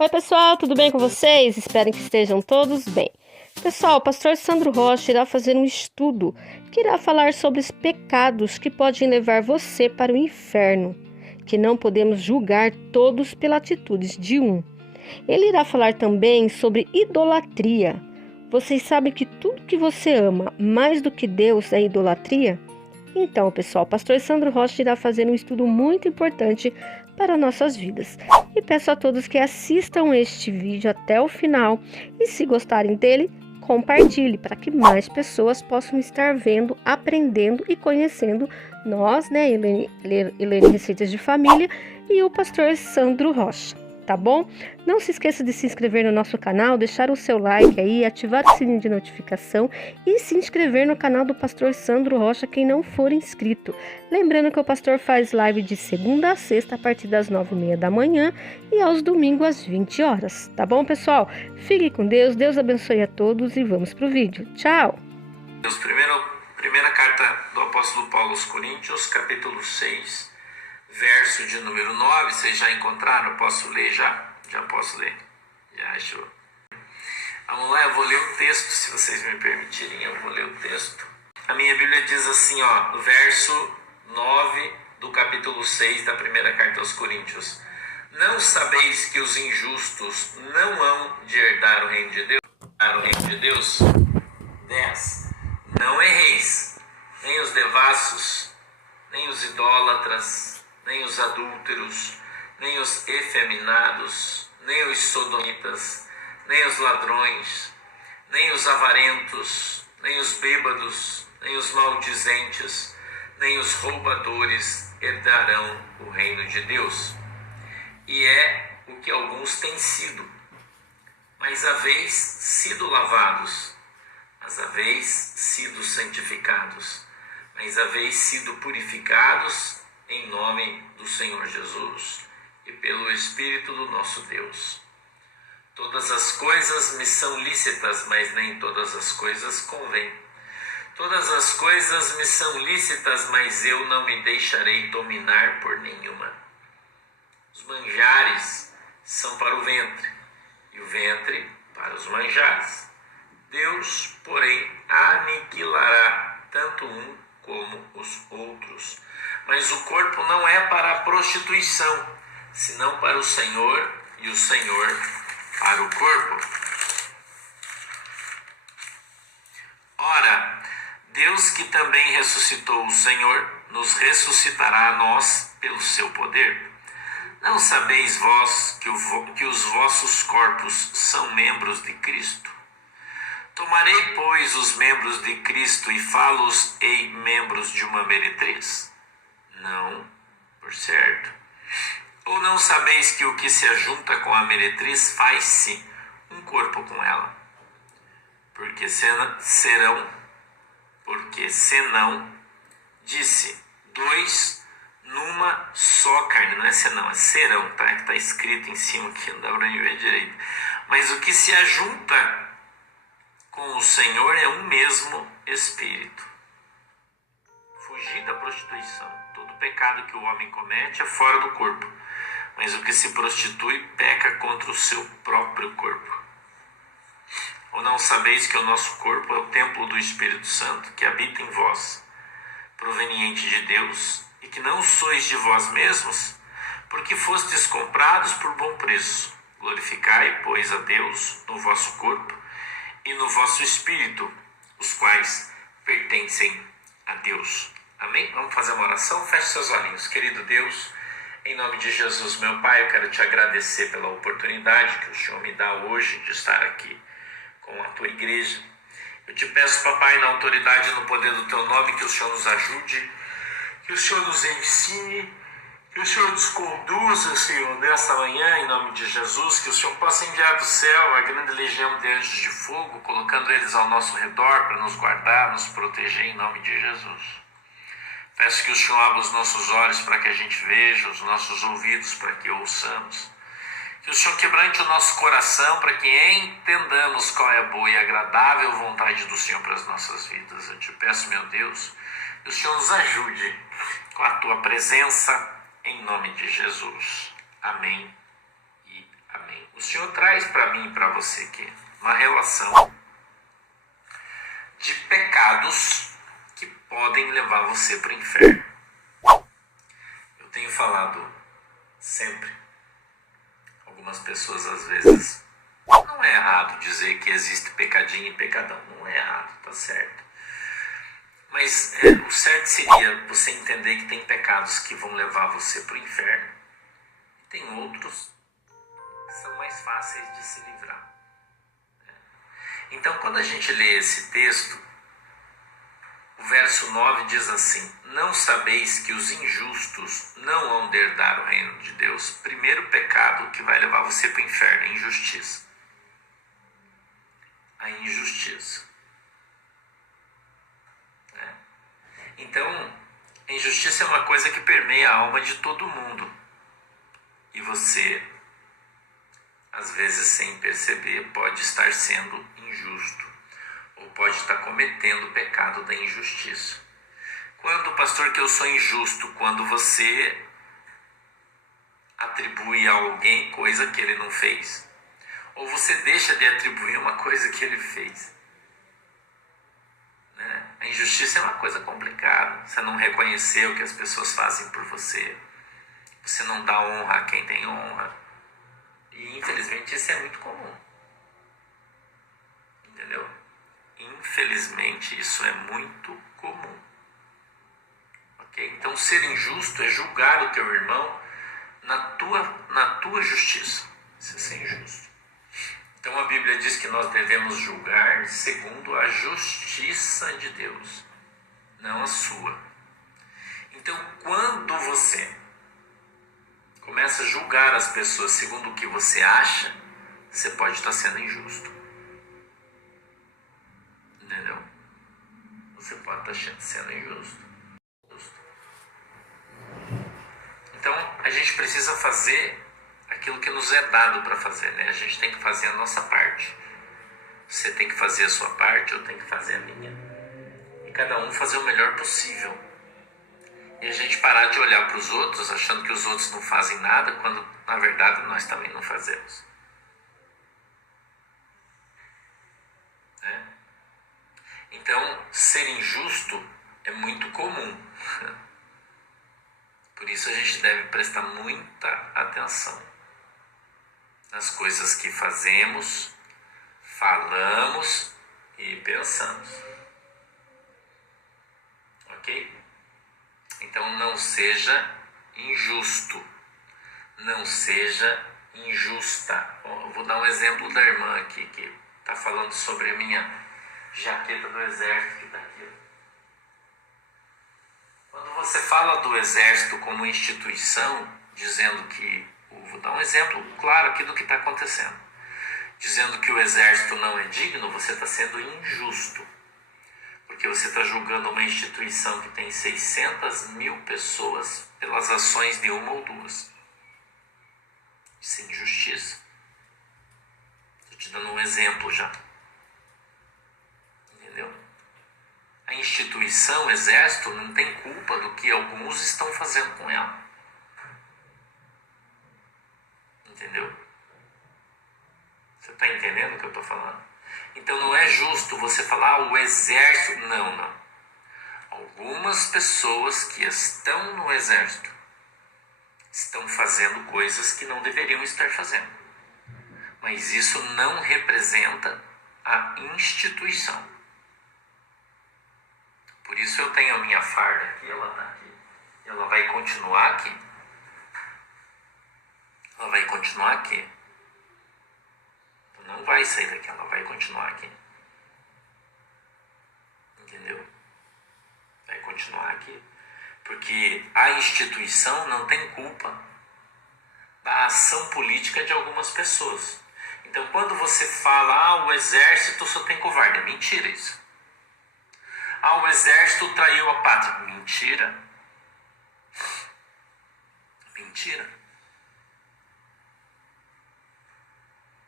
Oi pessoal, tudo bem com vocês? Espero que estejam todos bem. Pessoal, o pastor Sandro Rocha irá fazer um estudo que irá falar sobre os pecados que podem levar você para o inferno, que não podemos julgar todos pelas atitudes de um. Ele irá falar também sobre idolatria. Vocês sabem que tudo que você ama mais do que Deus é idolatria? Então, pessoal, o pastor Sandro Rocha irá fazer um estudo muito importante para nossas vidas. E peço a todos que assistam este vídeo até o final e, se gostarem dele, compartilhe para que mais pessoas possam estar vendo, aprendendo e conhecendo nós, Helene Receitas de Família e o pastor Sandro Rocha. Tá bom? Não se esqueça de se inscrever no nosso canal, deixar o seu like aí, ativar o sininho de notificação e se inscrever no canal do pastor Sandro Rocha, quem não for inscrito. Lembrando que o pastor faz live de segunda a sexta a partir das 9h30 da manhã e aos domingos às 20 horas. Tá bom, pessoal? Fique com Deus, Deus abençoe a todos e vamos pro vídeo. Tchau! Primeira carta do apóstolo Paulo aos Coríntios, capítulo 6. Verso de número 9, vocês já encontraram? Eu posso ler já? Já posso ler? Já achou? Vamos lá, eu vou ler o texto, se vocês me permitirem, eu vou ler o texto. A minha Bíblia diz assim, no verso 9 do capítulo 6 da primeira carta aos Coríntios. Não sabeis que os injustos não hão de herdar o reino de Deus? 10. Não erreis, nem os devassos, nem os idólatras, nem os adúlteros, nem os efeminados, nem os sodomitas, nem os ladrões, nem os avarentos, nem os bêbados, nem os maldizentes, nem os roubadores herdarão o reino de Deus. E é o que alguns têm sido, mas haveis sido lavados, mas haveis sido santificados, mas haveis sido purificados em nome do Senhor Jesus e pelo Espírito do nosso Deus. Todas as coisas me são lícitas, mas nem todas as coisas convêm. Todas as coisas me são lícitas, mas eu não me deixarei dominar por nenhuma. Os manjares são para o ventre, e o ventre para os manjares. Deus, porém, aniquilará tanto um como os outros. Mas o corpo não é para a prostituição, senão para o Senhor, e o Senhor para o corpo. Ora, Deus que também ressuscitou o Senhor, nos ressuscitará a nós pelo seu poder. Não sabeis vós que os vossos corpos são membros de Cristo? Tomarei, pois, os membros de Cristo e fá-los-ei membros de uma meretriz? Não, por certo. Ou não sabeis que o que se ajunta com a meretriz faz-se um corpo com ela? Porque senão, disse, dois numa só carne. Não é senão, é serão, tá? Que está escrito em cima aqui, não dá para ver direito. Mas o que se ajunta com o Senhor é um mesmo Espírito. Fugir da prostituição. Todo pecado que o homem comete é fora do corpo, mas o que se prostitui peca contra o seu próprio corpo. Ou não sabeis que o nosso corpo é o templo do Espírito Santo, que habita em vós, proveniente de Deus, e que não sois de vós mesmos, porque fostes comprados por bom preço? Glorificai, pois, a Deus no vosso corpo e no vosso espírito, os quais pertencem a Deus. Amém? Vamos fazer uma oração? Feche seus olhinhos. Querido Deus, em nome de Jesus, meu Pai, eu quero te agradecer pela oportunidade que o Senhor me dá hoje de estar aqui com a tua igreja. Eu te peço, papai, na autoridade e no poder do teu nome, que o Senhor nos ajude, que o Senhor nos ensine, que o Senhor nos conduza, Senhor, nesta manhã, em nome de Jesus, que o Senhor possa enviar do céu a grande legião de anjos de fogo, colocando eles ao nosso redor para nos guardar, nos proteger, em nome de Jesus. Peço que o Senhor abra os nossos olhos para que a gente veja, os nossos ouvidos para que ouçamos. Que o Senhor quebrante o nosso coração para que entendamos qual é a boa e agradável vontade do Senhor para as nossas vidas. Eu te peço, meu Deus, que o Senhor nos ajude com a tua presença, em nome de Jesus. Amém e amém. O Senhor traz para mim e para você aqui uma relação de pecados que podem levar você para o inferno. Eu tenho falado sempre, algumas pessoas às vezes, não é errado dizer que existe pecadinho e pecadão, não é errado, tá certo. Mas o certo seria você entender que tem pecados que vão levar você para o inferno e tem outros que são mais fáceis de se livrar. Então, quando a gente lê esse texto, o verso 9 diz assim: não sabeis que os injustos não hão de herdar o reino de Deus? Primeiro pecado que vai levar você para o inferno, a injustiça. A injustiça. Então, a injustiça é uma coisa que permeia a alma de todo mundo. E você, às vezes sem perceber, pode estar sendo injusto. Ou pode estar cometendo o pecado da injustiça. Quando, pastor, que eu sou injusto? Quando você atribui a alguém coisa que ele não fez. Ou você deixa de atribuir uma coisa que ele fez. A injustiça é uma coisa complicada. Você não reconhecer o que as pessoas fazem por você. Você não dá honra a quem tem honra. E infelizmente isso é muito comum. Entendeu? Infelizmente isso é muito comum. Ok? Então ser injusto é julgar o teu irmão na tua justiça. Isso é ser injusto. Então a Bíblia diz que nós devemos julgar segundo a justiça de Deus, não a sua. Então quando você começa a julgar as pessoas segundo o que você acha, você pode estar sendo injusto. Entendeu? Você pode estar sendo injusto. Então a gente precisa fazer aquilo que nos é dado para fazer, né? A gente tem que fazer a nossa parte. Você tem que fazer a sua parte, eu tenho que fazer a minha. E cada um fazer o melhor possível. E a gente parar de olhar para os outros achando que os outros não fazem nada, quando na verdade nós também não fazemos. Então, ser injusto é muito comum. Por isso a gente deve prestar muita atenção nas coisas que fazemos, falamos e pensamos. Ok? Então não seja injusto. Não seja injusta. Eu vou dar um exemplo da irmã aqui que está falando sobre a minha jaqueta do exército que está aqui. Quando você fala do exército como instituição, dizendo que, vou dar um exemplo claro aqui do que está acontecendo, dizendo que o exército não é digno, você está sendo injusto, porque você está julgando uma instituição que tem 600 mil pessoas pelas ações de uma ou duas. Isso é injustiça. Estou te dando um exemplo já. Entendeu? A instituição, o exército, não tem culpa do que alguns estão fazendo com ela. Entendeu? Você está entendendo o que eu estou falando? Então não é justo você falar o exército. Não. Algumas pessoas que estão no exército estão fazendo coisas que não deveriam estar fazendo. Mas isso não representa a instituição. Por isso eu tenho a minha farda aqui, ela está aqui. Ela vai continuar aqui. Ela vai continuar aqui. Não vai sair daqui, ela vai continuar aqui. Entendeu? Vai continuar aqui. Porque a instituição não tem culpa da ação política de algumas pessoas. Então quando você fala, o exército só tem covarde, é mentira isso. O exército traiu a pátria. Mentira. Mentira.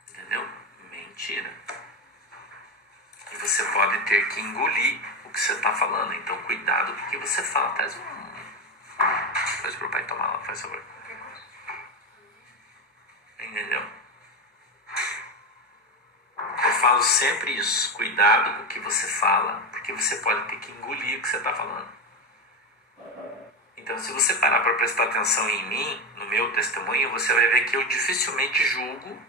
Entendeu? Mentira. E você pode ter que engolir o que você está falando. Então cuidado com o que você fala. Faz para o pai tomar lá, faz favor. Entendeu? falo sempre isso. Cuidado com o que você fala, porque você pode ter que engolir o que você está falando. Então, se você parar para prestar atenção em mim, no meu testemunho, você vai ver que eu dificilmente julgo.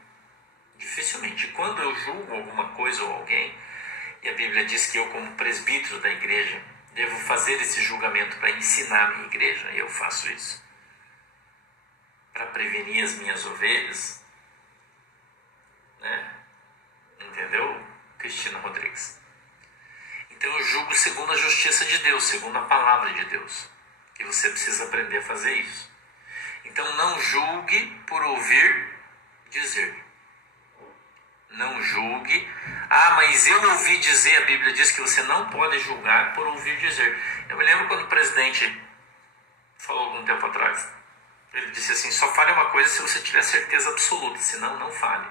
Dificilmente. Quando eu julgo alguma coisa ou alguém, e a Bíblia diz que eu, como presbítero da igreja, devo fazer esse julgamento para ensinar a minha igreja, e eu faço isso. Para prevenir as minhas ovelhas, né? Entendeu, Cristina Rodrigues? Então eu julgo segundo a justiça de Deus, segundo a palavra de Deus. E você precisa aprender a fazer isso. Então não julgue por ouvir dizer. Não julgue. Ah, mas eu ouvi dizer, a Bíblia diz que você não pode julgar por ouvir dizer. Eu me lembro quando o presidente falou algum tempo atrás. Ele disse assim, só fale uma coisa se você tiver certeza absoluta, senão não fale.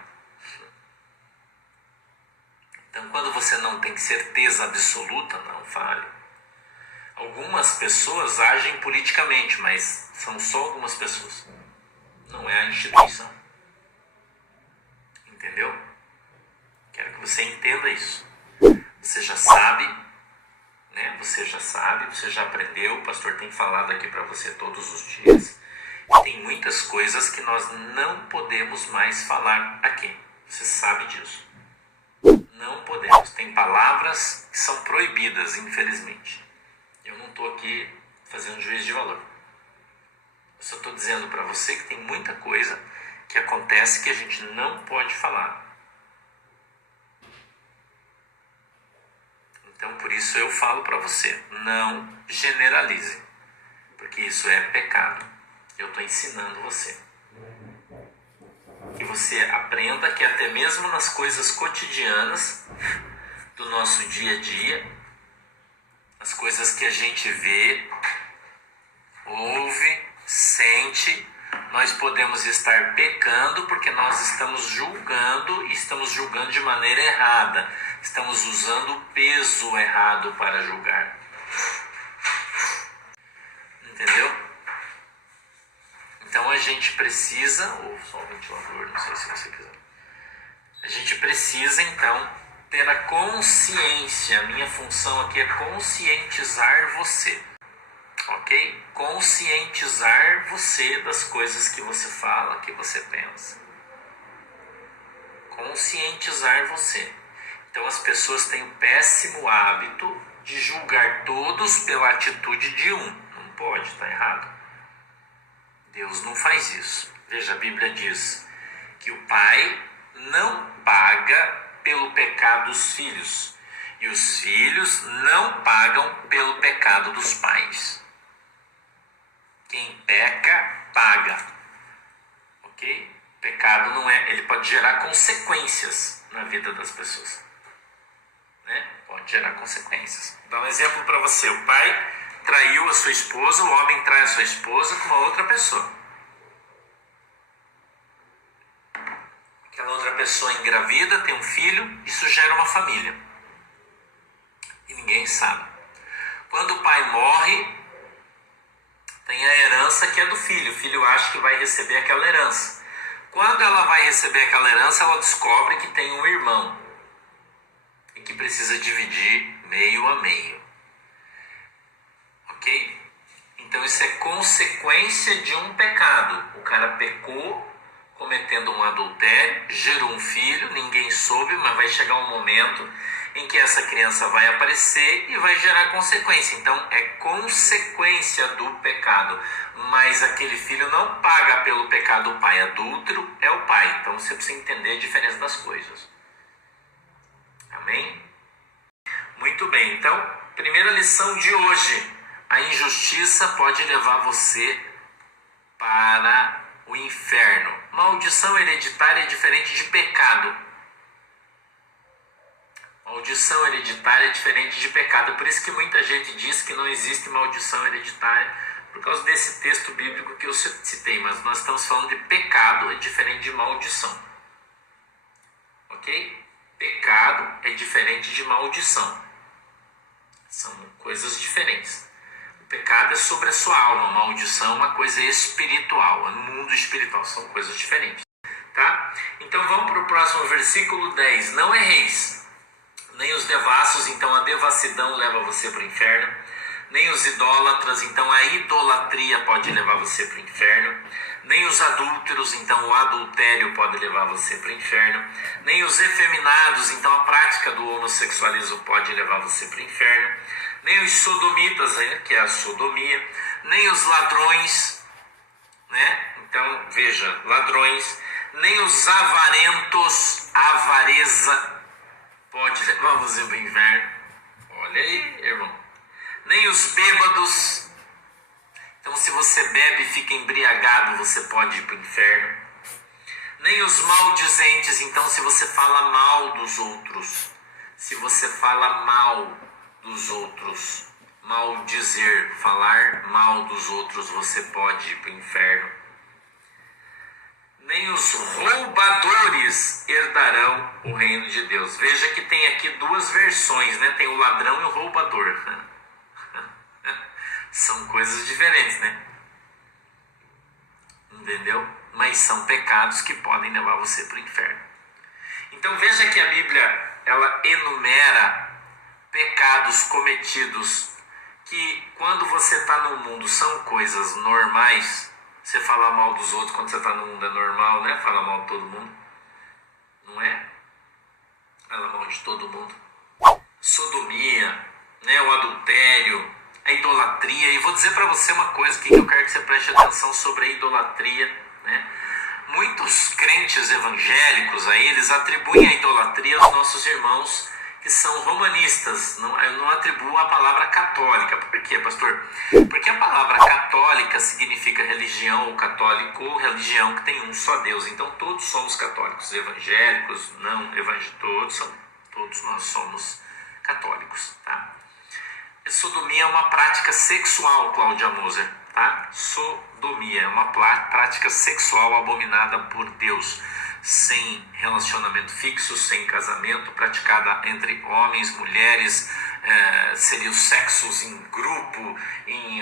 Então quando você não tem certeza absoluta, não fale. Algumas pessoas agem politicamente, mas são só algumas pessoas. Não é a instituição. Entendeu? Quero que você entenda isso. Você já sabe, né? Você já aprendeu. O pastor tem falado aqui para você todos os dias. Tem muitas coisas que nós não podemos mais falar aqui. Você sabe disso. Não podemos. Tem palavras que são proibidas, infelizmente. Eu não estou aqui fazendo juízo de valor. Eu só estou dizendo para você que tem muita coisa que acontece que a gente não pode falar. Então, por isso eu falo para você, não generalize, porque isso é pecado. Eu estou ensinando você. Que você aprenda que até mesmo nas coisas cotidianas do nosso dia a dia, as coisas que a gente vê, ouve, sente, nós podemos estar pecando porque nós estamos julgando e estamos julgando de maneira errada. Estamos usando o peso errado para julgar. Entendeu? Então a gente precisa, ou só o ventilador, não sei se você quiser. A gente precisa então ter a consciência. A minha função aqui é conscientizar você. Ok? Conscientizar você das coisas que você fala, que você pensa. Conscientizar você. Então as pessoas têm o péssimo hábito de julgar todos pela atitude de um. Não pode, está errado. Deus não faz isso. Veja, a Bíblia diz que o pai não paga pelo pecado dos filhos. E os filhos não pagam pelo pecado dos pais. Quem peca, paga. Ok? Pecado não é... Ele pode gerar consequências na vida das pessoas. Né? Pode gerar consequências. Vou dar um exemplo para você. O pai traiu a sua esposa, o homem trai a sua esposa com uma outra pessoa. Aquela outra pessoa engravida, tem um filho, isso gera uma família. E ninguém sabe. Quando o pai morre, tem a herança que é do filho. O filho acha que vai receber aquela herança. Quando ela vai receber aquela herança, ela descobre que tem um irmão. E que precisa dividir meio a meio. Ok? Então isso é consequência de um pecado. O cara pecou cometendo um adultério, gerou um filho, ninguém soube, mas vai chegar um momento em que essa criança vai aparecer e vai gerar consequência. Então é consequência do pecado, mas aquele filho não paga pelo pecado. O pai adúltero é o pai. Então você precisa entender a diferença das coisas. Amém? Muito bem, então primeira lição de hoje: a injustiça pode levar você para o inferno. Maldição hereditária é diferente de pecado. Maldição hereditária é diferente de pecado. Por isso que muita gente diz que não existe maldição hereditária, por causa desse texto bíblico que eu citei. Mas nós estamos falando de pecado, é diferente de maldição. Ok? Pecado é diferente de maldição. São coisas diferentes. O pecado é sobre a sua alma, a maldição é uma coisa espiritual, é no mundo espiritual, são coisas diferentes. tá? Então vamos para o próximo versículo 10. Não erreis, nem os devassos, então a devassidão leva você para o inferno, nem os idólatras, então a idolatria pode levar você para o inferno, nem os adúlteros, então o adultério pode levar você para o inferno, nem os efeminados, então a prática do homossexualismo pode levar você para o inferno, nem os sodomitas, que é a sodomia, nem os ladrões, né? Então veja, ladrões, nem os avarentos, avareza pode levar você para o inferno. Olha aí, irmão. Nem os bêbados. Então se você bebe e fica embriagado, você pode ir para o inferno. Nem os maldizentes. Então se você fala mal dos outros, se você fala mal dos outros, maldizer, falar mal dos outros, você pode ir para o inferno. Nem os roubadores herdarão o reino de Deus. Veja que tem aqui duas versões, né? Tem o ladrão e o roubador. São coisas diferentes, né? Entendeu? Mas são pecados que podem levar você para o inferno. Então veja que a Bíblia, ela enumera pecados cometidos que quando você está no mundo são coisas normais. Você fala mal dos outros quando você está no mundo é normal, né? Fala mal de todo mundo. Não é? Fala mal de todo mundo. Sodomia, né? O adultério, a idolatria. E vou dizer para você uma coisa que eu quero que você preste atenção sobre a idolatria, né? Muitos crentes evangélicos aí, eles atribuem a idolatria aos nossos irmãos que são romanistas. Eu não atribuo a palavra católica. Por quê, pastor? Porque a palavra católica significa religião, ou católico, religião que tem um só Deus. Então todos somos católicos, evangélicos, não evangélicos, todos nós somos católicos, tá? Sodomia é uma prática sexual, Cláudia Moser, tá? Sodomia é uma prática sexual abominada por Deus, sem relacionamento fixo, sem casamento, praticada entre homens, mulheres, seria os sexos em grupo,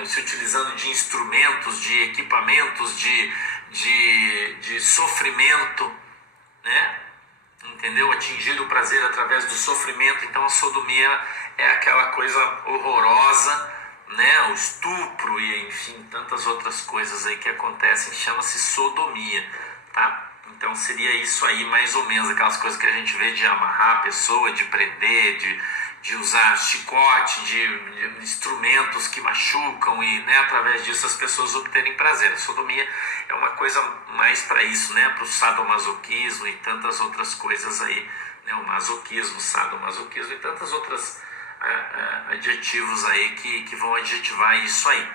se utilizando de instrumentos, de equipamentos, de sofrimento, né? Entendeu? Atingir o prazer através do sofrimento. Então a sodomia é aquela coisa horrorosa, né? O estupro e enfim, tantas outras coisas aí que acontecem, chama-se sodomia, tá? Então seria isso aí mais ou menos, aquelas coisas que a gente vê de amarrar a pessoa, de prender, de usar chicote, de instrumentos que machucam e, né, através disso as pessoas obterem prazer. A sodomia é uma coisa mais para isso, né, para o sadomasoquismo e tantas outras coisas aí, né, o masoquismo, sadomasoquismo e tantas outras adjetivos aí que vão adjetivar isso aí,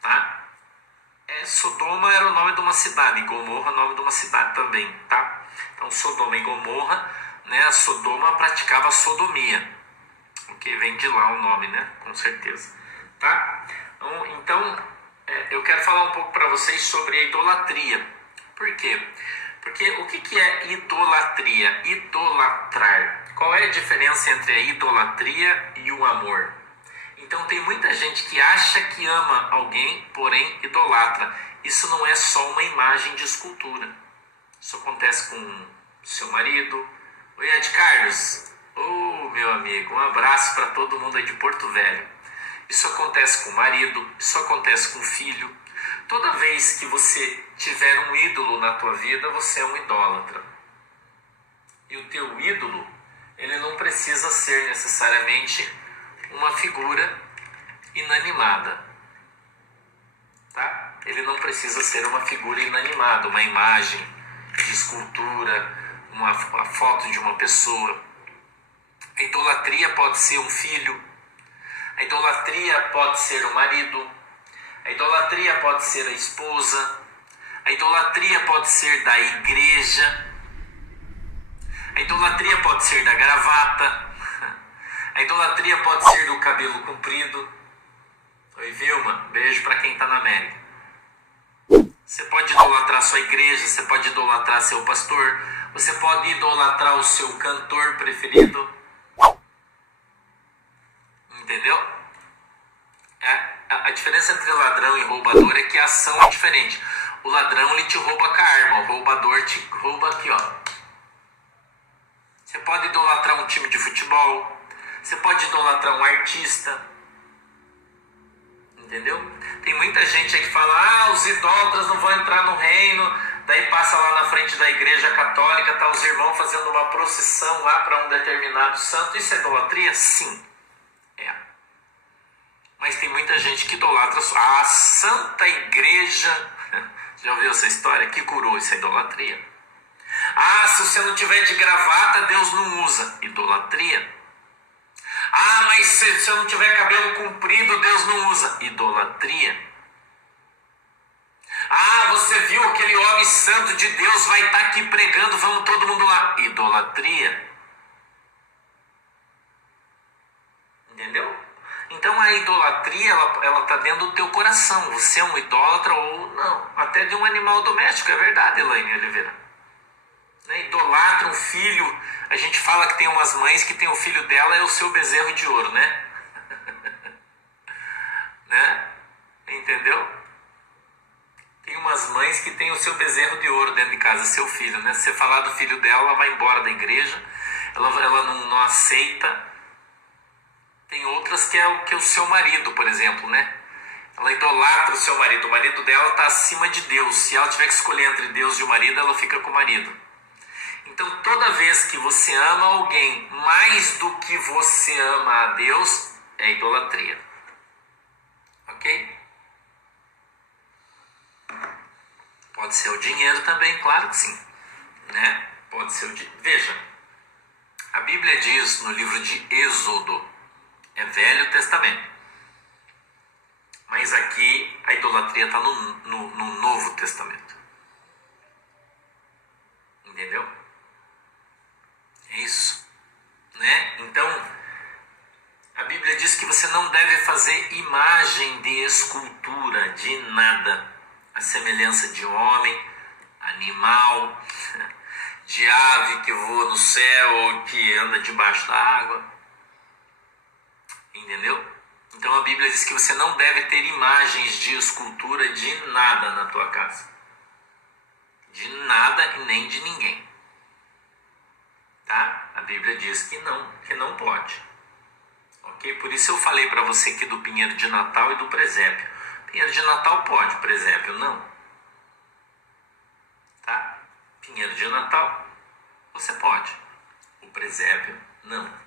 tá? Sodoma era o nome de uma cidade, e Gomorra é o nome de uma cidade também, tá? Então Sodoma e Gomorra, né, a Sodoma praticava sodomia, porque vem de lá o nome, né, com certeza, tá? Então eu quero falar um pouco para vocês sobre a idolatria. Por quê? Porque o que é idolatria? Idolatrar. Qual é a diferença entre a idolatria e o amor? Então tem muita gente que acha que ama alguém, porém idolatra. Isso não é só uma imagem de escultura. Isso acontece com seu marido. Oi, Ed Carlos. Meu amigo, um abraço para todo mundo aí de Porto Velho. Isso acontece com o marido, isso acontece com o filho. Toda vez que você tiver um ídolo na tua vida, você é um idólatra. E o teu ídolo, ele não precisa ser necessariamente uma figura inanimada, tá? Ele não precisa ser uma figura inanimada, uma imagem de escultura, uma foto de uma pessoa. A idolatria pode ser um filho, a idolatria pode ser o marido, a idolatria pode ser a esposa, a idolatria pode ser da igreja, a idolatria pode ser da gravata, a idolatria pode ser do cabelo comprido. Oi, Vilma, beijo para quem está na América. Você pode idolatrar sua igreja, você pode idolatrar seu pastor, você pode idolatrar o seu cantor preferido. Entendeu? A diferença entre ladrão e roubador é que a ação é diferente. O ladrão, ele te rouba com a arma, o roubador te rouba aqui, ó. Você pode idolatrar um time de futebol, você pode idolatrar um artista, entendeu? Tem muita gente aí que fala, os idólatras não vão entrar no reino, daí passa lá na frente da igreja católica, tá os irmãos fazendo uma procissão lá para um determinado santo. Isso é idolatria? Sim, é. Mas tem muita gente que idolatra a Santa Igreja. Já ouviu essa história? Que curou, isso é idolatria. Se você não tiver de gravata, Deus não usa. Idolatria. Mas se eu não tiver cabelo comprido, Deus não usa. Idolatria. Você viu aquele homem santo de Deus, vai estar aqui pregando, vamos todo mundo lá. Idolatria. Entendeu? Então a idolatria, ela está dentro do teu coração. Você é um idólatra ou não. Até de um animal doméstico, é verdade, Elaine Oliveira. Né? Idolatra um filho. A gente fala que tem umas mães que tem o filho dela é o seu bezerro de ouro, né? Né? Entendeu? Tem umas mães que tem o seu bezerro de ouro dentro de casa, seu filho, né? Se você falar do filho dela, ela vai embora da igreja, ela não aceita. Tem outras que é o seu marido, por exemplo, né? Ela idolatra o seu marido dela está acima de Deus. Se ela tiver que escolher entre Deus e o marido, ela fica com o marido. Então, toda vez que você ama alguém mais do que você ama a Deus, é idolatria. Ok? Pode ser o dinheiro também, claro que sim. Né? Pode ser o dinheiro. Veja, a Bíblia diz no livro de Êxodo, é Velho Testamento. Mas aqui a idolatria está no Novo Testamento. Entendeu? É isso. Né? Então, a Bíblia diz que você não deve fazer imagem de escultura de nada. A semelhança de homem, animal, de ave que voa no céu ou que anda debaixo da água. Entendeu? Então a Bíblia diz que você não deve ter imagens de escultura de nada na tua casa. De nada e nem de ninguém. Tá? A Bíblia diz que não pode. Ok? Por isso eu falei para você aqui do pinheiro de Natal e do presépio. Pinheiro de Natal pode, presépio não. Tá? Pinheiro de Natal, você pode. O presépio, não.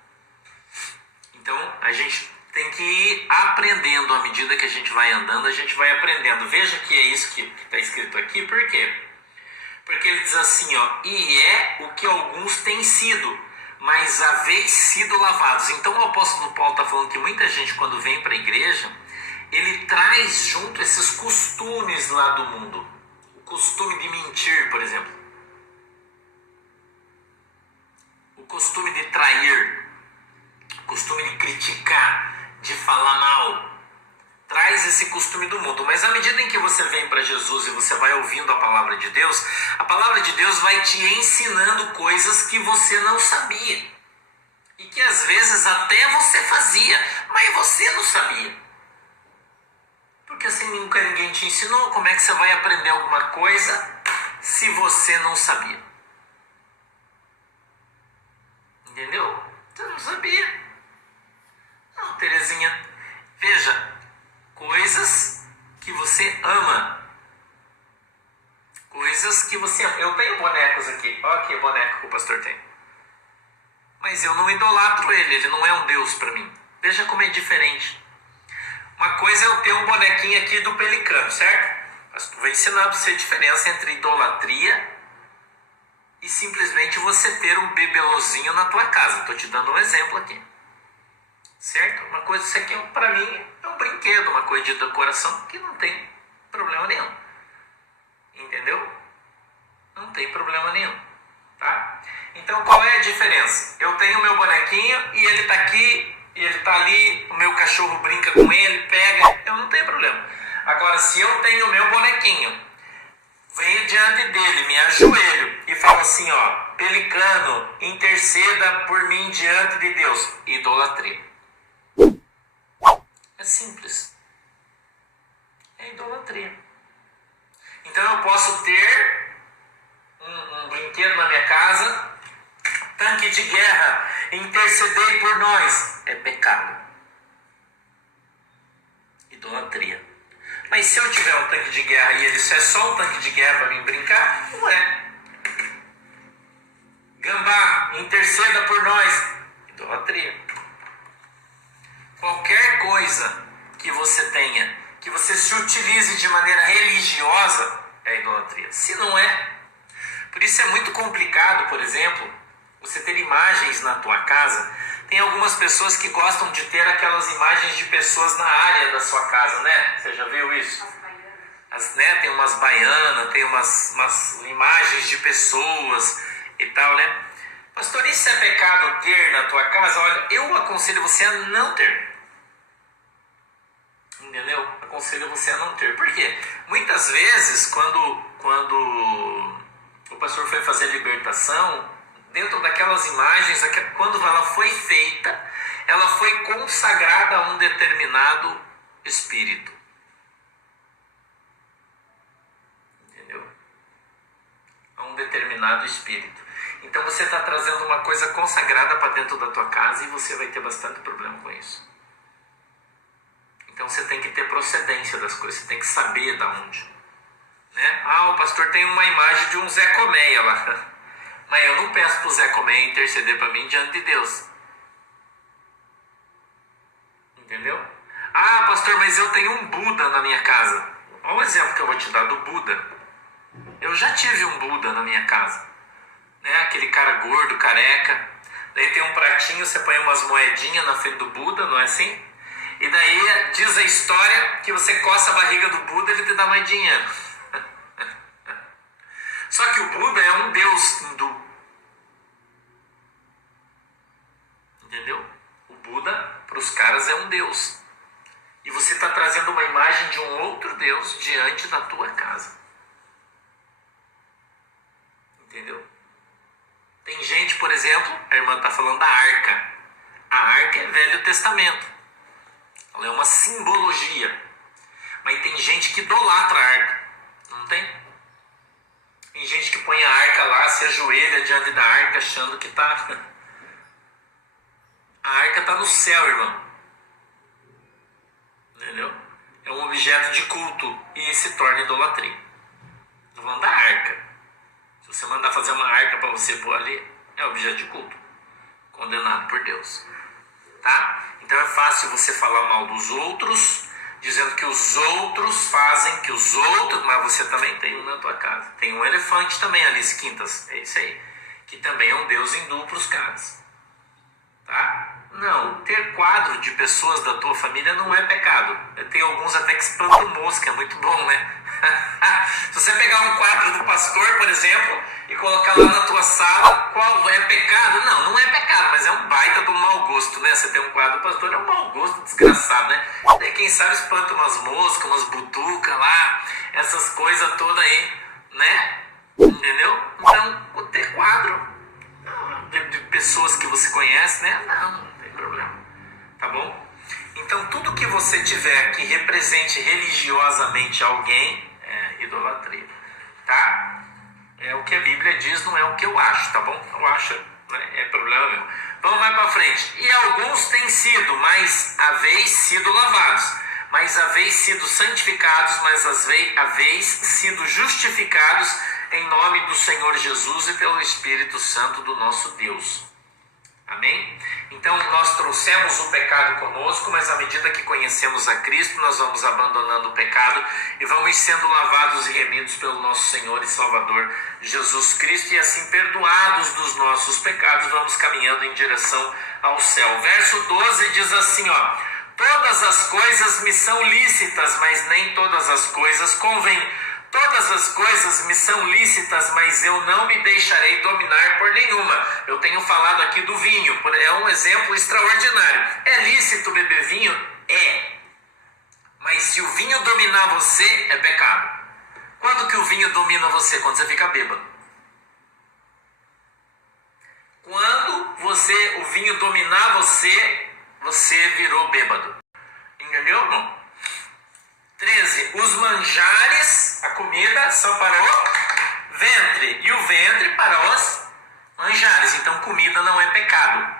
Então, a gente tem que ir aprendendo. À medida que a gente vai andando, a gente vai aprendendo. Veja que é isso que está escrito aqui. Por quê? Porque ele diz assim, ó, e é o que alguns têm sido, mas haveis sido lavados. Então, o apóstolo Paulo está falando que muita gente, quando vem para a igreja, ele traz junto esses costumes lá do mundo. O costume de mentir, por exemplo. O costume de trair. O costume de criticar, de falar mal. Traz esse costume do mundo. Mas à medida em que você vem para Jesus e você vai ouvindo a palavra de Deus, a palavra de Deus vai te ensinando coisas que você não sabia. E que às vezes até você fazia, mas você não sabia. Porque assim nunca ninguém te ensinou. Como é que você vai aprender alguma coisa se você não sabia? Entendeu? Você não sabia. Não, Terezinha, veja, coisas que você ama. Coisas que você ama. Eu tenho bonecos aqui. Olha que boneco que o pastor tem. Mas eu não idolatro ele não é um Deus para mim. Veja como é diferente. Uma coisa é eu ter um bonequinho aqui do Pelicano, certo? Mas vou ensinar para você a diferença entre idolatria e simplesmente você ter um bebelozinho na tua casa. Estou te dando um exemplo aqui. Certo? Uma coisa, isso aqui para mim é um brinquedo, uma coisa de decoração que não tem problema nenhum. Entendeu? Não tem problema nenhum. Tá? Então qual é a diferença? Eu tenho o meu bonequinho e ele está aqui, e ele está ali, o meu cachorro brinca com ele, pega, eu não tenho problema. Agora, se eu tenho o meu bonequinho, venho diante dele, me ajoelho e falo assim, ó, Pelicano, interceda por mim diante de Deus. Idolatria. É simples. É idolatria. Então eu posso ter um brinquedo na minha casa, tanque de guerra, intercedei por nós. É pecado. Idolatria. Mas se eu tiver um tanque de guerra e ele é só um tanque de guerra para mim brincar, não é. Gambá, interceda por nós. Idolatria. Qualquer coisa que você tenha, que você se utilize de maneira religiosa, é idolatria. Se não é. Por isso é muito complicado, por exemplo, você ter imagens na tua casa. Tem algumas pessoas que gostam de ter aquelas imagens de pessoas na área da sua casa, né? Você já viu isso? Tem umas baianas, tem umas imagens de pessoas e tal, né? Pastor, isso é pecado ter na tua casa? Olha, eu aconselho você a não ter. Entendeu? Aconselho você a não ter. Por quê? Muitas vezes, quando o pastor foi fazer a libertação, dentro daquelas imagens, quando ela foi feita, ela foi consagrada a um determinado espírito. Entendeu? A um determinado espírito. Então você está trazendo uma coisa consagrada para dentro da tua casa e você vai ter bastante problema com isso. Então você tem que ter procedência das coisas, você tem que saber de onde. Né? O pastor tem uma imagem de um Zé Colmeia lá. Mas eu não peço para o Zé Colmeia interceder para mim diante de Deus. Entendeu? Pastor, mas eu tenho um Buda na minha casa. Olha o exemplo que eu vou te dar do Buda. Eu já tive um Buda na minha casa. Né? Aquele cara gordo, careca. Daí tem um pratinho, você põe umas moedinhas na frente do Buda, não é assim? E daí diz a história que você coça a barriga do Buda e ele te dá mais dinheiro. Só que o Buda é um deus hindu. Entendeu? O Buda, para os caras, é um deus. E você está trazendo uma imagem de um outro deus diante da tua casa. Entendeu? Tem gente, por exemplo, a irmã está falando da arca. A arca é Velho Testamento. Ela é uma simbologia. Mas tem gente que idolatra a arca. Não tem? Tem gente que põe a arca lá, se ajoelha diante da arca achando que está... A arca está no céu, irmão. Entendeu? É um objeto de culto e se torna idolatria. Estou falando da arca. Se você mandar fazer uma arca para você pôr ali, é objeto de culto. Condenado por Deus. Tá? Então é fácil você falar mal dos outros, dizendo que os outros fazem, que os outros... Mas você também tem um na tua casa. Tem um elefante também ali, Quintas. É isso aí. Que também é um deus hindu para os caras. Tá? Não, ter quadro de pessoas da tua família não é pecado. Tem alguns até que espantam mosca, é muito bom, né? Se você pegar um quadro do pastor, por exemplo, e colocar lá na tua sala, qual é pecado? Não, não é pecado, mas é um baita do mau gosto, né? Você tem um quadro do pastor, é um mau gosto desgraçado, né? E quem sabe espanta umas moscas, umas butucas lá, essas coisas todas aí, né? Entendeu? Então, ter quadro de pessoas que você conhece, né? Não tem problema, tá bom? Então tudo que você tiver que represente religiosamente alguém é idolatria, tá? É o que a Bíblia diz, não é o que eu acho, tá bom? Eu acho, né? É problema meu. Vamos mais para frente. E alguns têm sido, mas haveis sido lavados, mas haveis sido santificados, mas haveis sido justificados em nome do Senhor Jesus e pelo Espírito Santo do nosso Deus. Amém? Então nós trouxemos o pecado conosco, mas à medida que conhecemos a Cristo, nós vamos abandonando o pecado e vamos sendo lavados e remidos pelo nosso Senhor e Salvador Jesus Cristo, e assim perdoados dos nossos pecados, vamos caminhando em direção ao céu. Verso 12 diz assim, todas as coisas me são lícitas, mas nem todas as coisas convêm. Todas as coisas me são lícitas, mas eu não me deixarei dominar por nenhuma. Eu tenho falado aqui do vinho, é um exemplo extraordinário. É lícito beber vinho? É. Mas se o vinho dominar você, é pecado. Quando que o vinho domina você? Quando você fica bêbado. Quando o vinho dominar você, você virou bêbado. Entendeu, irmão? 13. Os manjares, a comida comida são para o ventre e o ventre para os manjares. Então comida não é pecado.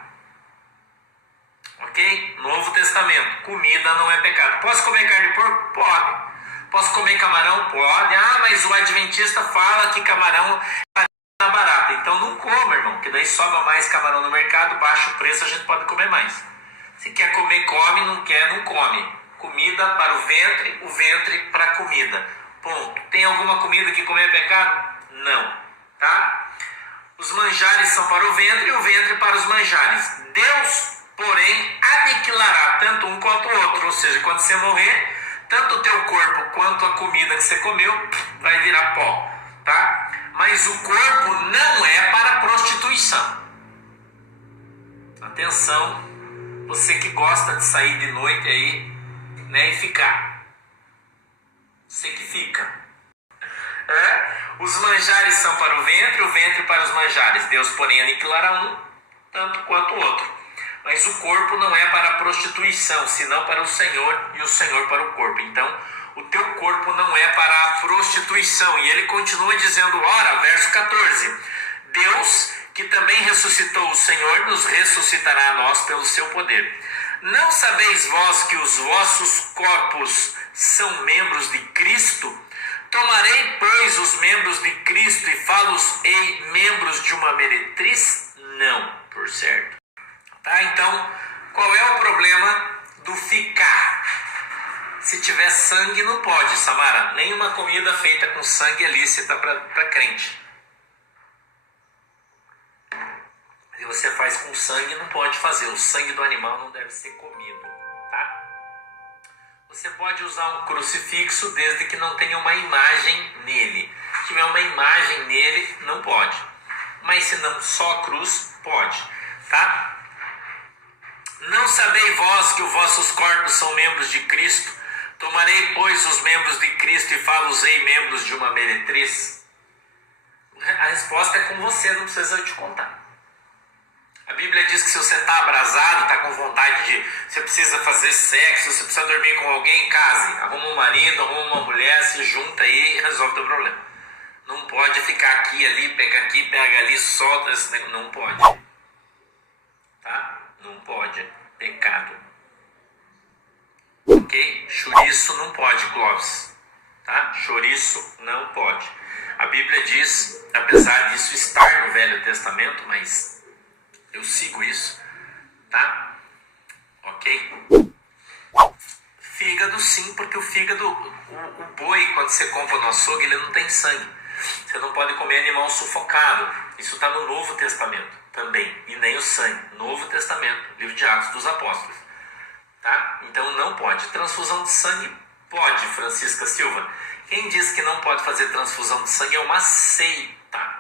Ok? Novo Testamento, comida não é pecado. Posso comer carne de porco? Pode. Posso comer camarão? Pode. Ah, mas o adventista fala que camarão é barato. Então não coma, irmão, que daí sobra mais camarão no mercado, baixa o preço, a gente pode comer mais. Se quer comer, come, não quer, não come. Comida para o ventre para a comida. Ponto. Tem alguma comida que comer é pecado? Não. Tá? Os manjares são para o ventre e o ventre para os manjares. Deus, porém, aniquilará tanto um quanto o outro. Ou seja, quando você morrer, tanto o teu corpo quanto a comida que você comeu vai virar pó. Tá? Mas o corpo não é para prostituição. Atenção, você que gosta de sair de noite aí, né, e ficar. Você que fica. Os manjares são para o ventre para os manjares. Deus, porém, aniquilará um, tanto quanto o outro. Mas o corpo não é para a prostituição, senão para o Senhor, e o Senhor para o corpo. Então, o teu corpo não é para a prostituição. E ele continua dizendo, ora, verso 14, Deus, que também ressuscitou o Senhor, nos ressuscitará a nós pelo seu poder. Não sabeis vós que os vossos corpos são membros de Cristo? Tomarei, pois, os membros de Cristo e fá-los-ei membros de uma meretriz? Não, por certo. Tá? Então, qual é o problema do ficar? Se tiver sangue, não pode, Samara. Nenhuma comida feita com sangue é lícita para crente. Se você faz com sangue, não pode fazer. O sangue do animal não deve ser comido. Tá? Você pode usar um crucifixo desde que não tenha uma imagem nele. Se tiver uma imagem nele, não pode. Mas se não, só a cruz, pode. Tá? Não sabeis vós que os vossos corpos são membros de Cristo? Tomarei, pois, os membros de Cristo e fá-los-ei membros de uma meretriz? A resposta é com você, não precisa eu te contar. A Bíblia diz que se você está abrasado, está com vontade de... Você precisa fazer sexo, você precisa dormir com alguém, case. Arruma um marido, arruma uma mulher, se junta aí e resolve o teu problema. Não pode ficar aqui, ali, pega ali, solta. Não pode. Tá? Não pode. Pecado. Ok? Chouriço não pode, Clóvis. Tá? Chouriço não pode. A Bíblia diz, apesar disso estar no Velho Testamento, mas eu sigo isso. Tá? Ok? Fígado sim, porque o fígado, o boi, quando você compra no açougue, ele não tem sangue. Você não pode comer animal sufocado. Isso está no Novo Testamento também. E nem o sangue. Novo Testamento, livro de Atos dos Apóstolos. Tá? Então não pode. Transfusão de sangue pode, Francisca Silva. Quem diz que não pode fazer transfusão de sangue é uma seita.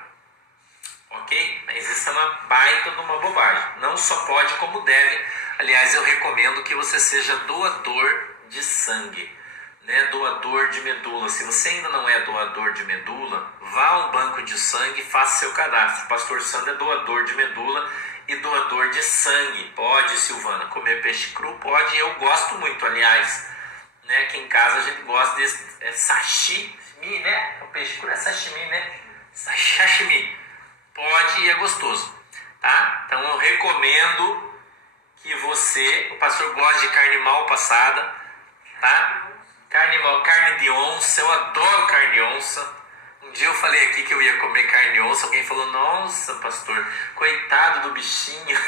Ok? Mas isso é uma baita de uma bobagem. Não só pode, como deve. Aliás, eu recomendo que você seja doador de sangue. Né? Doador de medula. Se você ainda não é doador de medula, vá a um banco de sangue e faça seu cadastro. O pastor Sandro é doador de medula e doador de sangue. Pode, Silvana, comer peixe cru? Pode, eu gosto muito, aliás. Né? Aqui em casa a gente gosta de sashimi, né? O peixe cru é sashimi, né? Sashimi. Pode e é gostoso. Tá? Então eu recomendo que você... O pastor gosta de carne mal passada. Tá? Carne de onça, eu adoro carne de onça. Um dia eu falei aqui que eu ia comer carne de onça, alguém falou, nossa pastor, coitado do bichinho.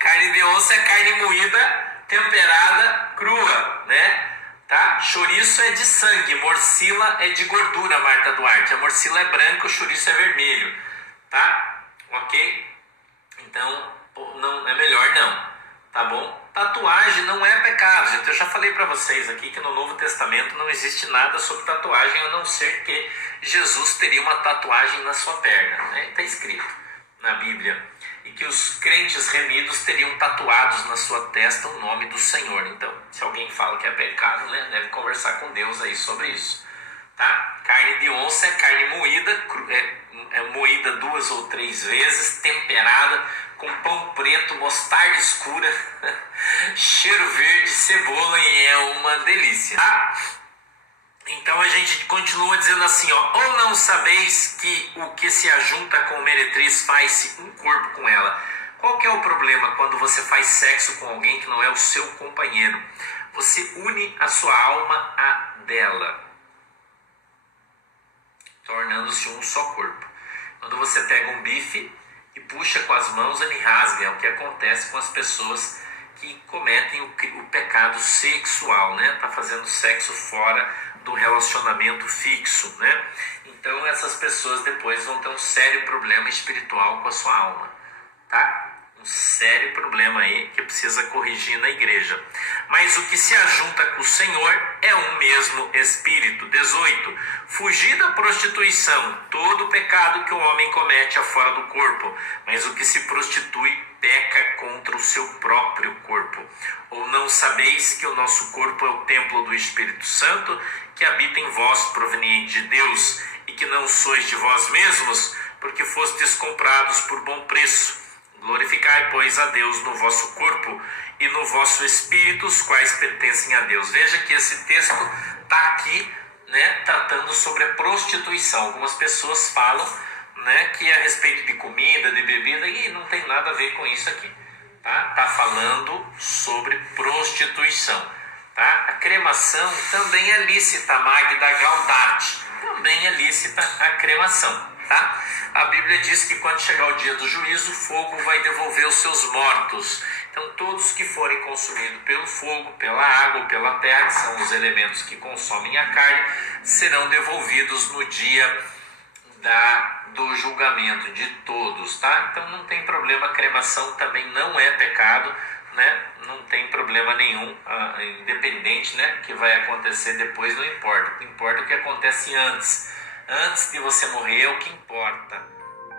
Carne de onça é carne moída, temperada, crua, né? Tá? Chouriço é de sangue, morcila é de gordura, Marta Duarte. A morcila é branca, o chouriço é vermelho. Tá? Ok? Então, não, é melhor não. Tá bom? Tatuagem não é pecado, gente. Eu já falei para vocês aqui que no Novo Testamento não existe nada sobre tatuagem, a não ser que Jesus teria uma tatuagem na sua perna. Né? Está escrito na Bíblia. E que os crentes remidos teriam tatuados na sua testa o nome do Senhor. Então, se alguém fala que é pecado, né, deve conversar com Deus aí sobre isso. Tá? Carne de onça é carne moída, é moída 2 ou 3 vezes, temperada, com pão preto, mostarda escura, cheiro verde, cebola, e é uma delícia. Tá? Então a gente continua dizendo assim, ó, ou não sabeis que o que se ajunta com meretriz faz-se um corpo com ela. Qual que é o problema quando você faz sexo com alguém que não é o seu companheiro? Você une a sua alma à dela, tornando-se um só corpo. Quando você pega um bife e puxa com as mãos, ele rasga. É o que acontece com as pessoas que cometem o pecado sexual, né? Tá fazendo sexo fora do relacionamento fixo, né? Então essas pessoas depois vão ter um sério problema espiritual com a sua alma, tá? Um sério problema aí que precisa corrigir na igreja. Mas o que se ajunta com o Senhor é um mesmo Espírito. 18. Fugir da prostituição. Todo pecado que o homem comete é fora do corpo, mas o que se prostitui peca contra o seu próprio corpo. Ou não sabeis que o nosso corpo é o templo do Espírito Santo, que habita em vós, proveniente de Deus, e que não sois de vós mesmos, porque fostes comprados por bom preço. Glorificai, pois, a Deus no vosso corpo e no vosso espírito, os quais pertencem a Deus. Veja que esse texto está aqui, né, tratando sobre a prostituição. Algumas pessoas falam, né, que é a respeito de comida, de bebida, e não tem nada a ver com isso aqui. Tá falando sobre prostituição. Tá? A cremação também é lícita, Magda Galdart. Também é lícita a cremação. Tá? A Bíblia diz que quando chegar o dia do juízo, o fogo vai devolver os seus mortos. Então todos que forem consumidos pelo fogo, pela água ou pela terra, que são os elementos que consomem a carne, serão devolvidos no dia do julgamento de todos. Tá? Então não tem problema, a cremação também não é pecado, né? Não tem problema nenhum, independente, né, que vai acontecer depois, não importa. O que importa é o que acontece antes. Antes de você morrer é o que importa,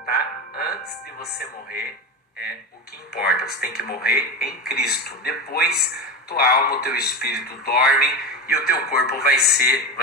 tá? Antes de você morrer é o que importa. Você tem que morrer em Cristo. Depois, tua alma, o teu espírito dormem e o teu corpo vai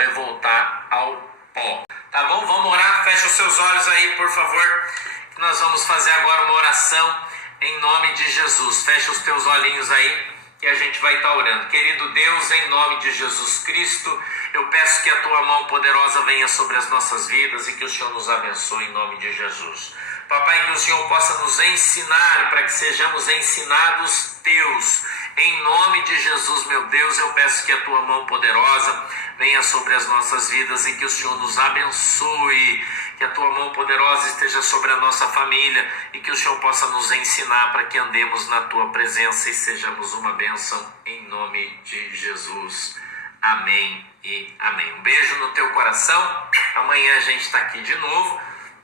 voltar ao pó. Tá bom? Vamos orar? Fecha os seus olhos aí, por favor. Nós vamos fazer agora uma oração em nome de Jesus. Fecha os teus olhinhos aí e a gente vai estar orando. Querido Deus, em nome de Jesus Cristo, eu peço que a tua mão poderosa venha sobre as nossas vidas e que o Senhor nos abençoe em nome de Jesus. Papai, que o Senhor possa nos ensinar para que sejamos ensinados teus. Em nome de Jesus, meu Deus, eu peço que a tua mão poderosa venha sobre as nossas vidas e que o Senhor nos abençoe. Que a tua mão poderosa esteja sobre a nossa família e que o Senhor possa nos ensinar para que andemos na tua presença e sejamos uma bênção em nome de Jesus. Amém e amém. Um beijo no teu coração. Amanhã a gente está aqui de novo,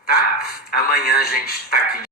tá? Amanhã a gente está aqui